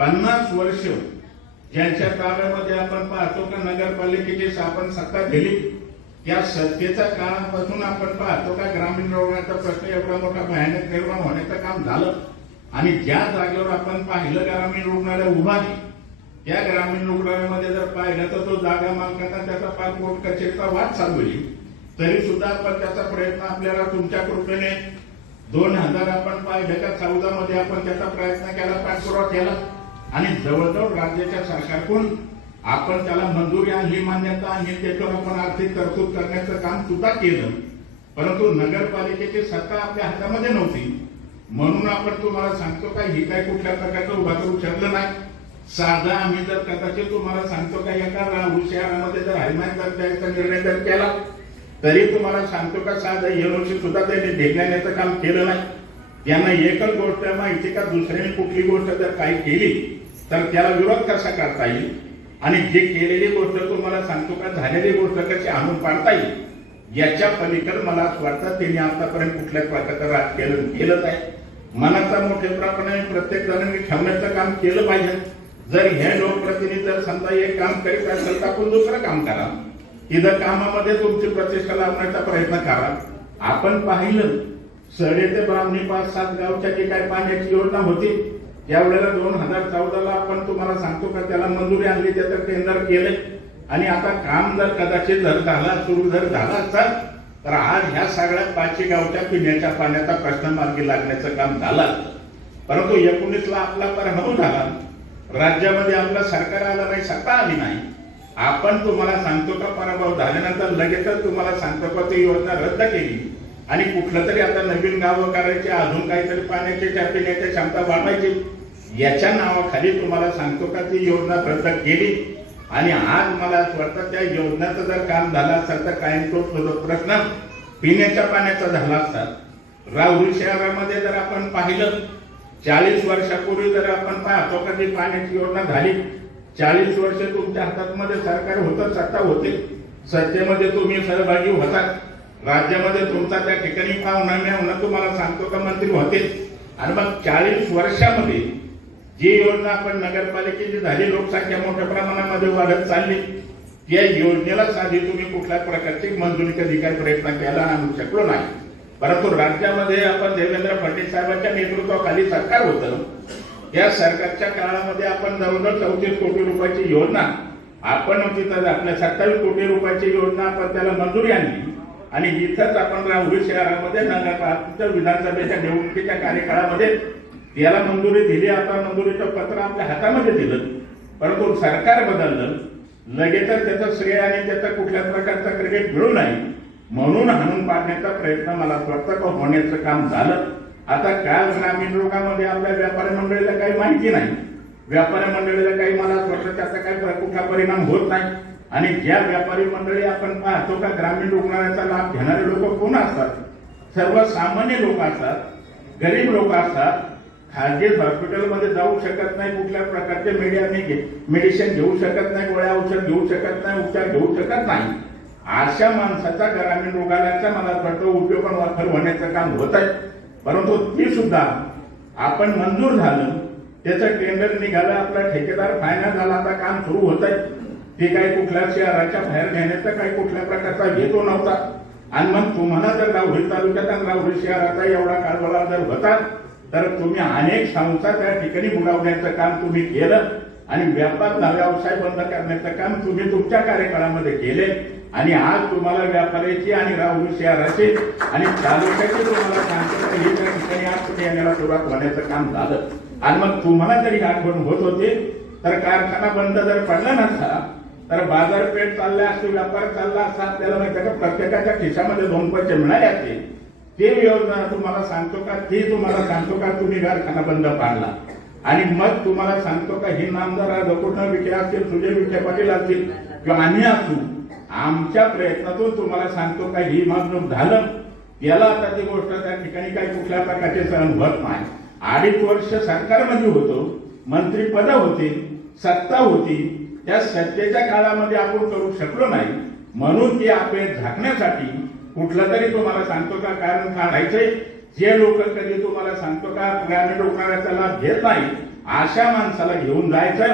पन्नास वर्ष ज्यांच्या ताब्यामध्ये आपण पाहतो का नगरपालिकेची आपण सत्ता दिली या सत्तेच्या काळापासून आपण पाहतो का ग्रामीण रुग्णाचा प्रश्न एवढा मोठा भयानक निर्माण होण्याचं काम झालं. आणि ज्या जागेवर आपण पाहिलं ग्रामीण रुग्णालय उभारी त्या ग्रामीण रुग्णालयामध्ये जर पाहिलं तर तो जागा मालकाचा त्याचा पाच कोट कचेरीचा वाद चालू आहे. तरी सुद्धा आपण त्याचा प्रयत्न आपल्याला तुमच्या कृपेने दोन हजार आपण पाहिलं का चौदा मध्ये आपण त्याचा प्रयत्न केला पाठपुरावा केला. आणि जवळजवळ राज्याच्या सरकारकडून आपण त्याला मंजुरी आणली मान्यता आणि त्याच्यावर आपण आर्थिक तरतूद करण्याचं काम सुद्धा केलं. परंतु नगरपालिकेची सत्ता आपल्या हातामध्ये नव्हती. म्हणून आपण तुम्हाला सांगतो का ही काय कुठल्या प्रकारचं उभा करू शकलं नाही. साधा आम्ही जर कदाचित तुम्हाला सांगतो का एका शहरामध्ये जर हायमान जर द्यायचा निर्णय जर केला तरी तुम्हाला सांगतो का साधा वर्षी सुद्धा त्यांनी भेटण्याचं काम केलं नाही. त्यांना एकच गोष्ट माहिती का दुसऱ्याने कुठली गोष्ट जर काही केली तर त्याला विरोध कसा करता येईल? आणि जे केलेली गोष्ट तुम्हाला सांगतो का झालेली गोष्ट कशी आणून पाडता येईल? याच्या पलीकडे मला असं वाटतं त्यांनी आतापर्यंत कुठल्याच प्रकारचं राजकारण केलंच आहे मनाचा मोठेपणापणे प्रत्येक जणांनी ठेवण्याचं काम केलं पाहिजे. जर हे लोकप्रतिनिधी जर समजा एक काम करीत असेल तर आपण दुसरं काम करा. इथं कामामध्ये तुमची प्रतिष्ठा लावण्याचा प्रयत्न करा. आपण पाहिलं सडे ते ब्राह्मणी पाच सात गावच्या जी काही पाण्याची योजना होती यावेळेला दोन हजार चौदाला आपण तुम्हाला सांगतो का त्याला मंजुरी आणली त्याचं टेंडर केले आणि आता काम जर कदाचित जर झाला सुरू जर झाला असता तर आज ह्या सगळ्या पाचशे गावच्या पिण्याच्या पाण्याचा प्रश्न मार्गी लागण्याचं काम झालं. परंतु एकोणीसला आपला परिणाम झाला. राज्यामध्ये आपलं सरकार आलं नाही सत्ता आली नाही. आपण तुम्हाला सांगतो का पराभव झाल्यानंतर लगेचच तुम्हाला सांगतो का ती योजना रद्द केली. आणि कुठलं तरी आता नवीन गावं करायची अजून काहीतरी पाण्याची त्या पिण्याची क्षमता वाढवायची. याच्या नावाखाली तुम्हाला सांगतो का ती योजना रद्द केली. आणि आज मला असं वाटतं त्या योजनेचं जर काम झालं असतं तर कायम तो प्रश्न पिण्याच्या पाण्याचा झाला असता. राहुरी शहरामध्ये जर आपण पाहिलं चाळीस वर्षापूर्वी जर आपण पाहतो का ती पाण्याची योजना झाली. चाळीस वर्ष तुमच्या हातामध्ये सरकार होतं सत्ता होते. सत्तेमध्ये तुम्ही सहभागी होतात राज्यामध्ये तुमचा त्या ठिकाणी पाहुणा मिळवणं तुम्हाला सांगतो का मंत्री होते. आणि मग चाळीस वर्षामध्ये जी योजना आपण नगरपालिकेची झाली लोकसंख्या मोठ्या प्रमाणामध्ये वाढत चालली या योजनेला साधी तुम्ही कुठल्या प्रकारची मंजुरी कधी काय प्रयत्न केला आणू शकलो नाही. परंतु राज्यामध्ये आपण देवेंद्र फडणवीस साहेबांच्या नेतृत्वाखाली सरकार होतं. या सरकारच्या काळामध्ये आपण जवळजवळ चौतीस कोटी रुपयाची योजना आपण तिथं आपल्या सत्तावीस कोटी रुपयाची योजना आपण त्याला मंजुरी आणली. आणि इथंच आपण राहुरी शहरामध्ये नगरपालिका विधानसभेच्या निवडणुकीच्या कार्यकाळामध्ये याला मंजुरी दिली आता मंजुरीचं पत्र आपल्या हातामध्ये दिलं. परंतु सरकार बदललं. लगेचच त्याचं श्रेय आणि त्याचा कुठल्याच प्रकारचा क्रेडिट मिळू नाही. म्हणून हाणून पाडण्याचा प्रयत्न मला स्वतः वाटतं होण्याचं काम झालं. आता काल ग्रामीण लोकांमध्ये आपल्या व्यापारी मंडळीला काही माहिती नाही. व्यापारी मंडळीला काही मला स्वतः वाटतं त्याचा काही कुठला परिणाम होत नाही. आणि ज्या व्यापारी मंडळी आपण पाहतो का ग्रामीण रुग्णालयाचा लाभ घेणारे लोक कोण असतात? सर्वसामान्य लोक असतात गरीब लोक असतात खाजगी हॉस्पिटलमध्ये जाऊ शकत नाही कुठल्या प्रकारचे मीडिया मेडिसिन घेऊ शकत नाही गोळ्या औषध घेऊ शकत नाही उपचार घेऊ शकत नाही. अशा माणसाचा ग्रामीण रुग्णालयाचा मला वाटतं उपयोग वापर होण्याचं काम होत आहे. परंतु ती सुद्धा आपण मंजूर झालं त्याचं टेंडर निघालं आपला ठेकेदार फायनल झाला आता काम सुरू होत आहे. ते काही कुठल्या शहराच्या बाहेर घेण्याचा काही कुठल्या प्रकारचा घेतो नव्हता. आणि मग तुम्हाला जर राहुरी तालुक्यात आणि राहुरी शहराचा एवढा कारभार जर होता तर तुम्ही अनेक संस्था त्या ठिकाणी बुडवण्याचं काम तुम्ही केलं आणि व्यापार व्यवसाय बंद करण्याचं काम तुम्ही तुमच्या कार्यकाळामध्ये केले. आणि आज तुम्हाला व्यापाऱ्याची आणि राहुल शहराची आणि तालुक्याची तुम्हाला सांगतो हे त्या ठिकाणी आज तुम्ही येण्याला सुरुवात होण्याचं काम झालं. आणि मग तुम्हाला जरी आठवण होत होती तर कारखाना बंद जर पडला नसता तर बाजारपेठ चालल्या असते व्यापार चालला असता आपल्याला माहिती का प्रत्येकाच्या खिशामध्ये दोन पैसे मिळाले असतील ते योजना तुम्हाला सांगतो का ते तुम्हाला सांगतो का तुम्ही कारखाना बंद पाडला. आणि मग तुम्हाला सांगतो का हे नामदार दकुर्ण विखे असतील सुजय विखे पाटील असतील किंवा आम्ही असू आमच्या प्रयत्नातून तुम्हाला सांगतो का ही मागणूक झालं. याला आता ती गोष्ट त्या ठिकाणी काही कुठल्या प्रकारचे सहन होत नाही. अडीच वर्ष सरकारमध्ये होतो मंत्रीपद होती सत्ता होती. त्या सत्तेच्या काळामध्ये आपण करू शकलो नाही. म्हणून ती आपले झाकण्यासाठी कुठला तरी तुम्हाला सांगतो का? कारण काढायचे जे लोक कधी तुम्हाला सांगतो का ग्रामीण रुग्णालयाचा लाभ घेत नाही अशा माणसाला घेऊन जायचं